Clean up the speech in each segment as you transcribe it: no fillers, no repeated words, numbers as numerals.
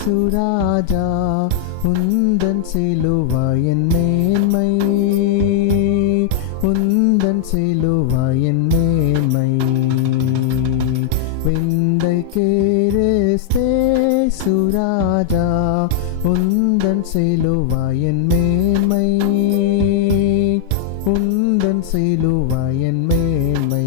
சுராஜா உந்தன் சிலுவாயின் மேன்மை, உந்தன் சிலுவாயின் மேன்மை. விந்தை கிறிஸ்தே சுராஜா உந்தன் சிலுவாயின் மேன்மை, உந்தன் சிலுவாயின் மேன்மை.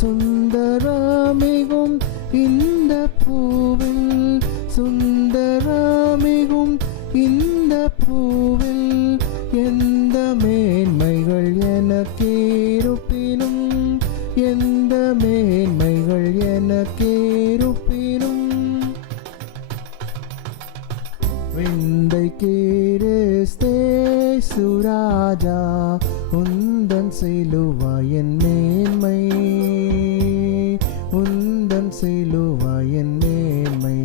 சுந்தரமிகும் இந்த பூவில், சுந்தரமிகும் இந்த பூவில் எந்த மேன்மைகள் எனக்கேருப்பினும், எந்த மேன்மைகள் எனக்கேருப்பினும். விந்தை கிறிஸ்தே சுராஜா உந்தன் சிலுவாயின் மேன்மை, உந்தன் சிலுவாயின் மேன்மை.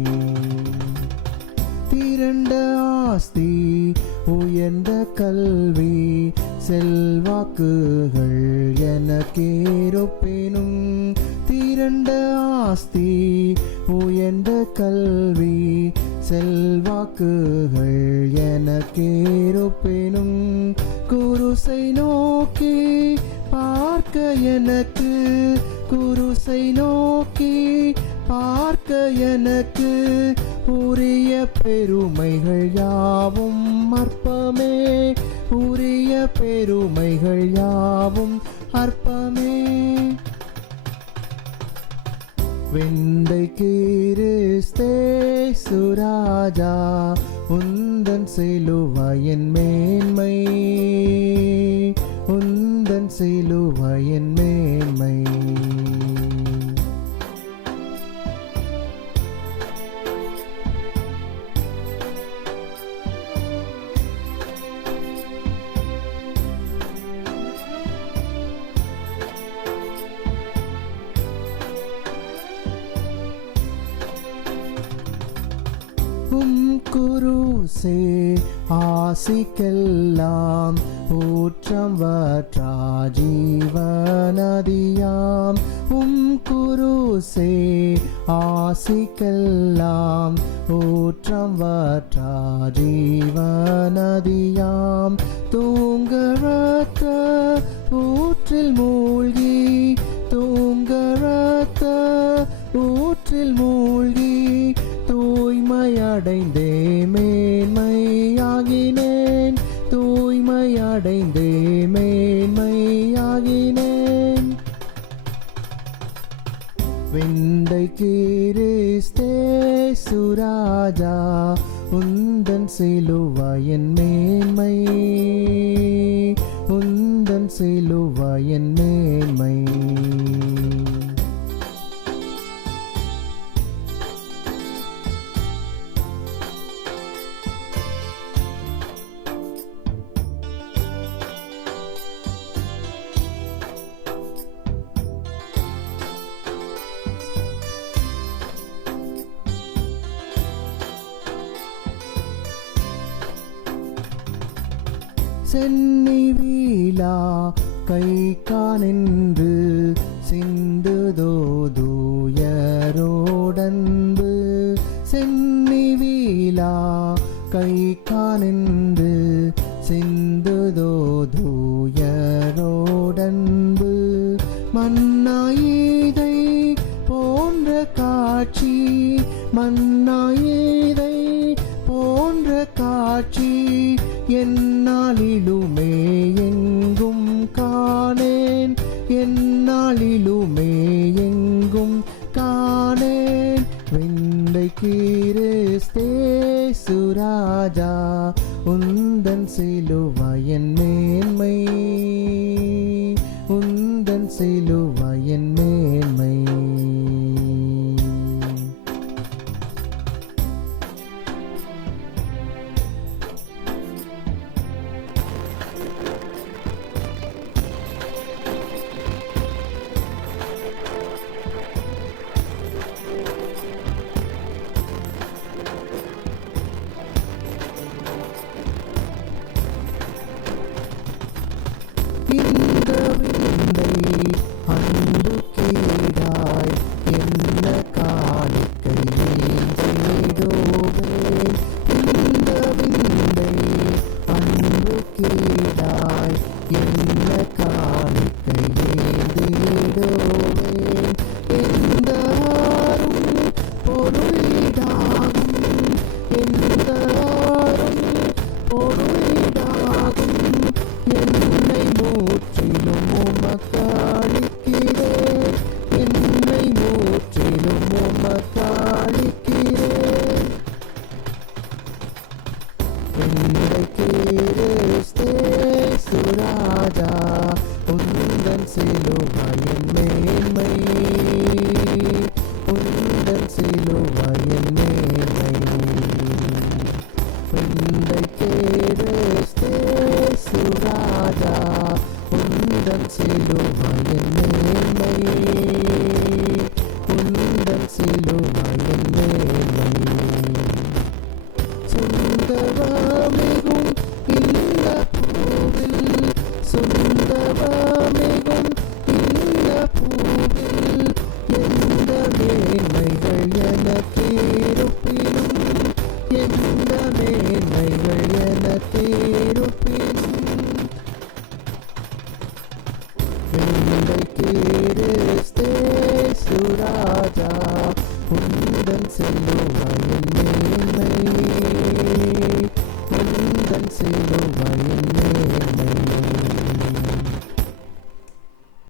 திரண்ட ஆஸ்தி உயர்ந்த கல்வி செல்வாக்குகள் எனக்கேருப்பினும், திரண்ட ஆஸ்தி உயர்ந்த கல்வி செல்வாக்குகள் எனக்கேருப்பினும். குருசை நோக்கி பார்க்க எனக்கு, குருசை நோக்கி பார்க்க எனக்கு உரிய பெருமைகள் யாவும் அற்பமே, உரிய பெருமைகள் யாவும் அற்பமே. விந்தை கிறிஸ்தே சுராஜா உந்தன் சிலுவாயின் மேன்மை, உந்தன் சிலுவாயின் மேன்மை. குருசே ஆசிக்கெல்லாம் ஊற்றம் வற்றா ஜீவநதியாம். குருசே ஆசிக்கெல்லாம் ஊற்றம் வற்றா ஜீவநதியாம். தூங்கரத்த ஊற்றில் மூழ்கி, தூங்கரத்த ஊற்றில் மூழ்கி தூய்மையடைந்தே மேன்மையாகினேன், தூய்மையடைந்தே மேன்மையாகினேன். விந்தை கிறிஸ்தே சுராஜா உந்தன் சிலுவாயின் மேன்மை, உந்தன் சிலுவாயின் மேன்மை. சென்னி வீலா கை காணின்று சிந்துதோ தூயரோடன்பு, சென்னி வீலா கை காணின்று சிந்துதோ தூயரோடன்பு. மன்னாயிதை போன்ற காட்சி, மன்னாயிதை போன்ற காட்சி எந்நாளிலுமே எங்கும் காணேன், எந்நாளிலுமே எங்கும் காணேன். விந்தை கிறிஸ்தே சுராஜா உந்தன் சிலுவாயின்